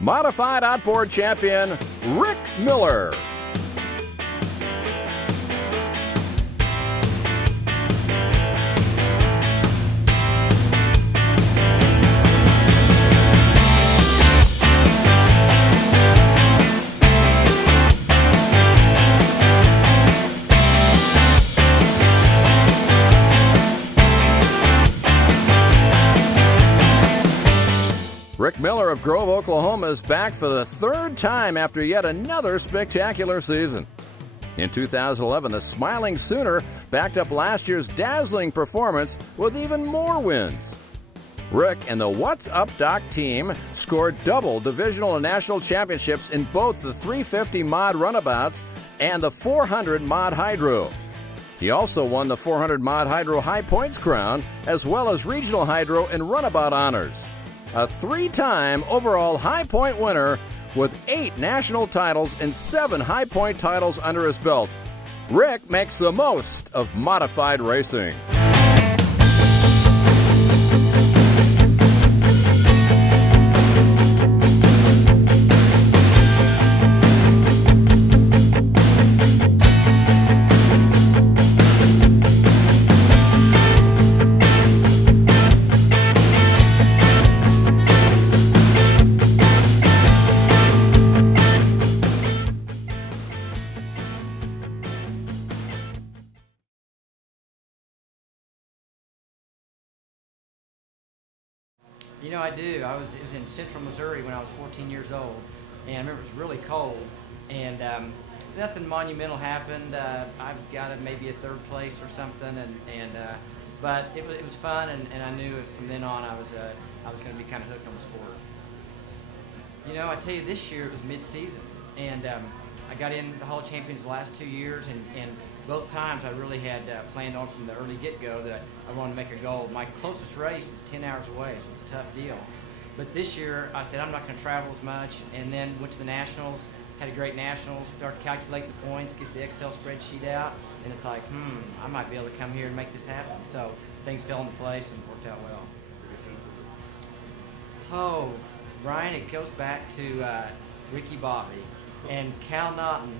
Modified outboard champion, Rick Miller. Rick Miller of Grove, Oklahoma is back for the third time after yet another spectacular season. In 2011, the Smiling Sooner backed up last year's dazzling performance with even more wins. Rick and the What's Up Doc team scored double divisional and national championships in both the 350 mod runabouts and the 400 mod hydro. He also won the 400 mod hydro high points crown, as well as regional hydro and runabout honors. A three-time overall high point winner with 8 national titles and 7 high point titles under his belt. Rick makes the most of modified racing. You know, I do. It was in central Missouri when I was 14 years old, and I remember it was really cold, and nothing monumental happened. I got maybe a third place or something, but it was fun, and I knew from then on I was going to be kind of hooked on the sport. You know, I tell you, this year it was mid-season, and I got in the Hall of Champions the last 2 years, and both times I really had planned on from the early get-go that I wanted to make a goal. My closest race is 10 hours away, so it's a tough deal. But this year I said I'm not going to travel as much, and then went to the Nationals, had a great Nationals, started calculating the points, get the Excel spreadsheet out, and it's like, I might be able to come here and make this happen. So things fell into place and worked out well. Oh, Brian, it goes back to Ricky Bobby, and Cal Naughton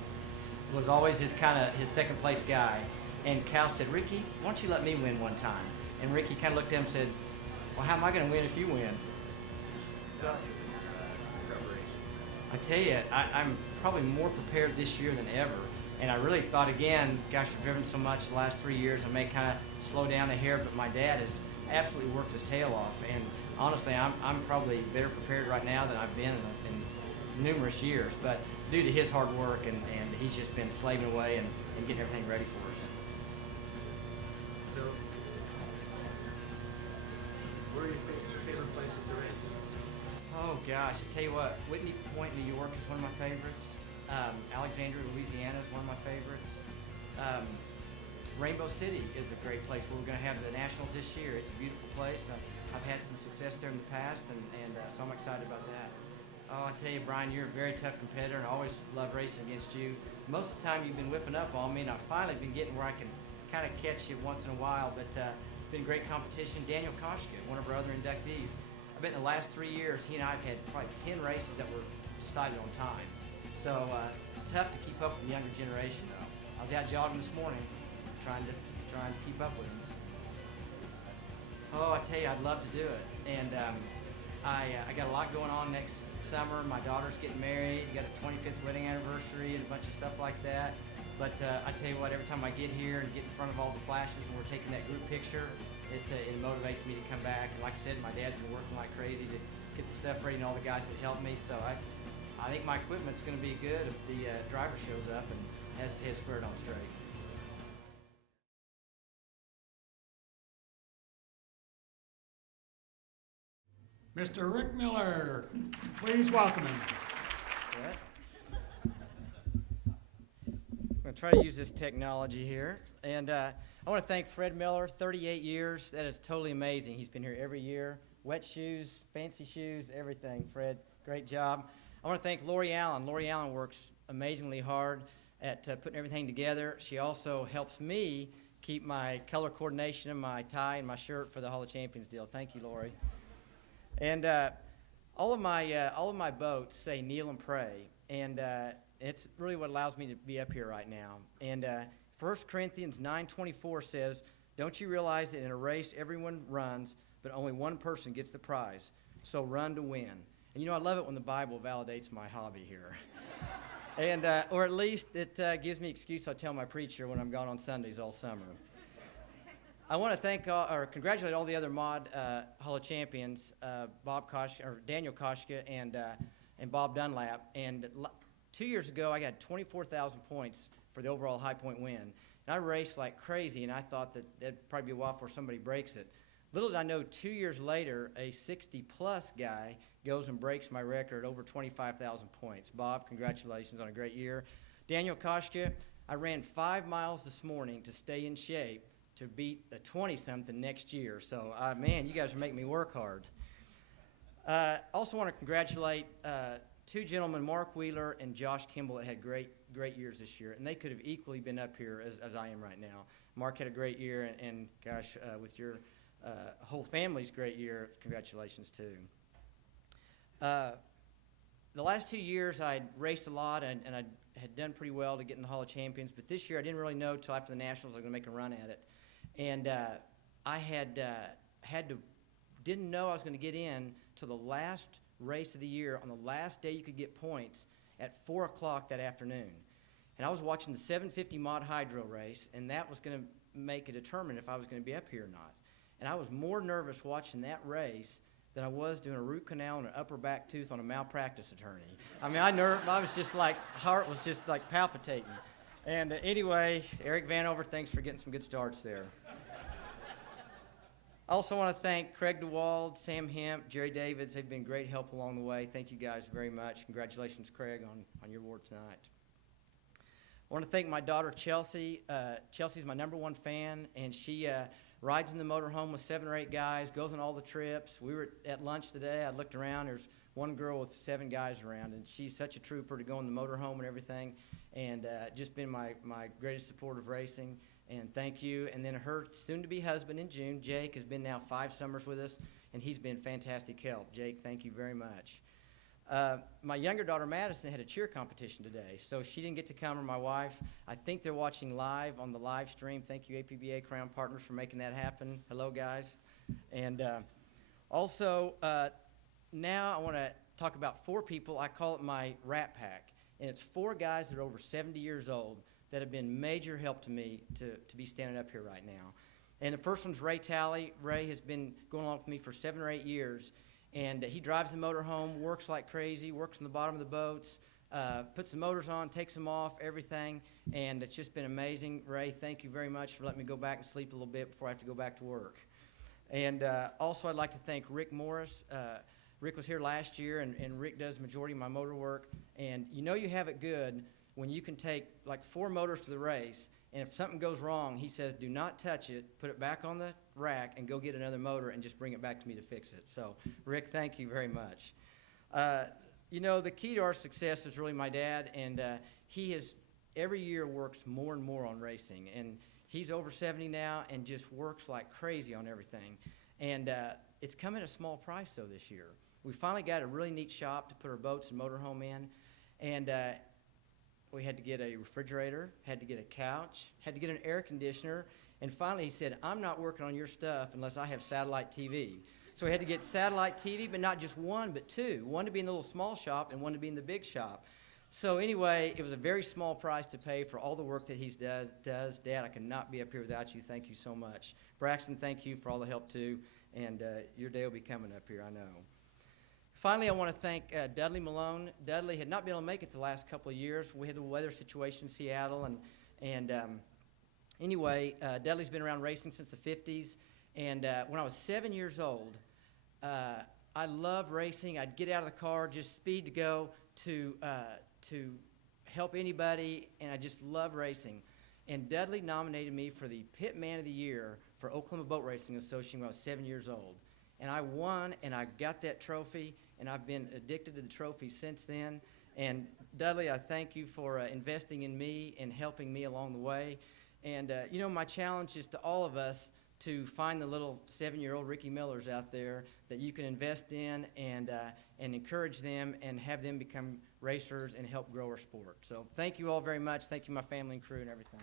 was always his second place guy. And Cal said, Ricky, why don't you let me win one time? And Ricky kind of looked at him and said, well, how am I going to win if you win? So, I tell you, I'm probably more prepared this year than ever. And I really thought, again, gosh, I've driven so much the last 3 years, I may kind of slow down a hair, but my dad has absolutely worked his tail off. And honestly, I'm probably better prepared right now than I've been in numerous years. But due to his hard work, and he's just been slaving away and getting everything ready for us. So, where are your favorite places to race? Oh gosh, I tell you what, Whitney Point, New York is one of my favorites. Alexandria, Louisiana is one of my favorites. Rainbow City is a great place where we're going to have the Nationals this year. It's a beautiful place. I've had some success there in the past, and so I'm excited about that. Oh, I tell you, Brian, you're a very tough competitor, and I always love racing against you. Most of the time, you've been whipping up on me, and I've finally been getting where I can kind of catch you once in a while. But it's been great competition. Daniel Koshka, one of our other inductees. I bet in the last 3 years, he and I have had probably 10 races that were decided on time. So tough to keep up with the younger generation, though. I was out jogging this morning, trying to keep up with him. Oh, I tell you, I'd love to do it, and I got a lot going on next summer. My daughter's getting married, got a 25th wedding anniversary and a bunch of stuff like that. But I tell you what, every time I get here and get in front of all the flashes and we're taking that group picture, it motivates me to come back. And like I said, my dad's been working like crazy to get the stuff ready and all the guys that helped me. So I think my equipment's going to be good if the driver shows up and has his head squared on straight. Mr. Rick Miller, please welcome him. I'm going to try to use this technology here. And I want to thank Fred Miller, 38 years. That is totally amazing. He's been here every year. Wet shoes, fancy shoes, everything. Fred, great job. I want to thank Lori Allen. Lori Allen works amazingly hard at putting everything together. She also helps me keep my color coordination in my tie and my shirt for the Hall of Champions deal. Thank you, Lori. And all of my boats say kneel and pray, and it's really what allows me to be up here right now. And 1 Corinthians 9:24 says, "Don't you realize that in a race everyone runs, but only one person gets the prize? So run to win." And you know, I love it when the Bible validates my hobby here. And or at least it gives me excuse I'll tell my preacher when I'm gone on Sundays all summer. I want to thank or congratulate all the other mod Hall of Champions, Daniel Koshka and Bob Dunlap. And 2 years ago, I got 24,000 points for the overall high point win. And I raced like crazy, and I thought that that'd probably be a while before somebody breaks it. Little did I know, 2 years later, a 60-plus guy goes and breaks my record, over 25,000 points. Bob, congratulations on a great year. Daniel Koshka, I ran 5 miles this morning to stay in shape to beat the 20-something next year. So, man, you guys are making me work hard. Also want to congratulate two gentlemen, Mark Wheeler and Josh Kimball, that had great years this year, and they could have equally been up here as I am right now. Mark had a great year, and gosh, with your whole family's great year, congratulations too. The last 2 years I'd raced a lot, and I had done pretty well to get in the Hall of Champions, but this year I didn't really know till after the Nationals I was going to make a run at it. And I didn't know I was going to get in till the last race of the year, on the last day you could get points, at 4 o'clock that afternoon. And I was watching the 750 Mod Hydro race, and that was going to determine if I was going to be up here or not. And I was more nervous watching that race than I was doing a root canal and an upper back tooth on a malpractice attorney. I mean, I was just like, heart was just like palpitating. And anyway, Eric Vanover, thanks for getting some good starts there. I also want to thank Craig DeWald, Sam Hemp, Jerry Davids. They've been great help along the way. Thank you guys very much. Congratulations, Craig, on your award tonight. I want to thank my daughter, Chelsea. Chelsea's my #1 fan, and she rides in the motorhome with 7 or 8 guys, goes on all the trips. We were at lunch today. I looked around. There's one girl with 7 guys around, and she's such a trooper to go in the motorhome and everything, and just been my greatest support of racing. And thank you. And then her soon-to-be husband in June, Jake, has been now 5 summers with us, and he's been fantastic help. Jake, thank you very much. My younger daughter, Madison, had a cheer competition today, so she didn't get to come, or my wife. I think they're watching live on the live stream. Thank you, APBA Crown Partners, for making that happen. Hello, guys. And also, now I want to talk about 4 people. I call it my Rat Pack, and it's 4 guys that are over 70 years old that have been major help to me to be standing up here right now. And the first one's Ray Talley. Ray has been going along with me for 7 or 8 years, and he drives the motorhome, works like crazy, works on the bottom of the boats, puts the motors on, takes them off, everything, and it's just been amazing. Ray, thank you very much for letting me go back and sleep a little bit before I have to go back to work. And also I'd like to thank Rick Morris. Rick was here last year, and Rick does the majority of my motor work, and you know you have it good when you can take like 4 motors to the race, and if something goes wrong, he says, do not touch it, put it back on the rack, and go get another motor and just bring it back to me to fix it. So, Rick, thank you very much. You know, the key to our success is really my dad, and he has every year works more and more on racing, and he's over 70 now and just works like crazy on everything. And it's come at a small price, though, this year. We finally got a really neat shop to put our boats and motorhome in, and we had to get a refrigerator, had to get a couch, had to get an air conditioner, and finally he said, I'm not working on your stuff unless I have satellite TV. So we had to get satellite TV, but not just one, but 2. One to be in the little small shop and one to be in the big shop. So anyway, it was a very small price to pay for all the work that he does. Dad, I could not be up here without you. Thank you so much. Braxton, thank you for all the help too, and your day will be coming up here, I know. Finally, I want to thank Dudley Malone. Dudley had not been able to make it the last couple of years. We had the weather situation in Seattle, and anyway, Dudley's been around racing since the 50s, and when I was 7 years old, I loved racing. I'd get out of the car, just speed to go to help anybody, and I just loved racing. And Dudley nominated me for the Pit Man of the Year for Oklahoma Boat Racing Association when I was 7 years old. And I won, and I got that trophy, and I've been addicted to the trophy since then. And Dudley, I thank you for investing in me and helping me along the way. And, you know, my challenge is to all of us to find the little 7-year-old Ricky Millers out there that you can invest in and encourage them and have them become racers and help grow our sport. So thank you all very much. Thank you, my family and crew and everything.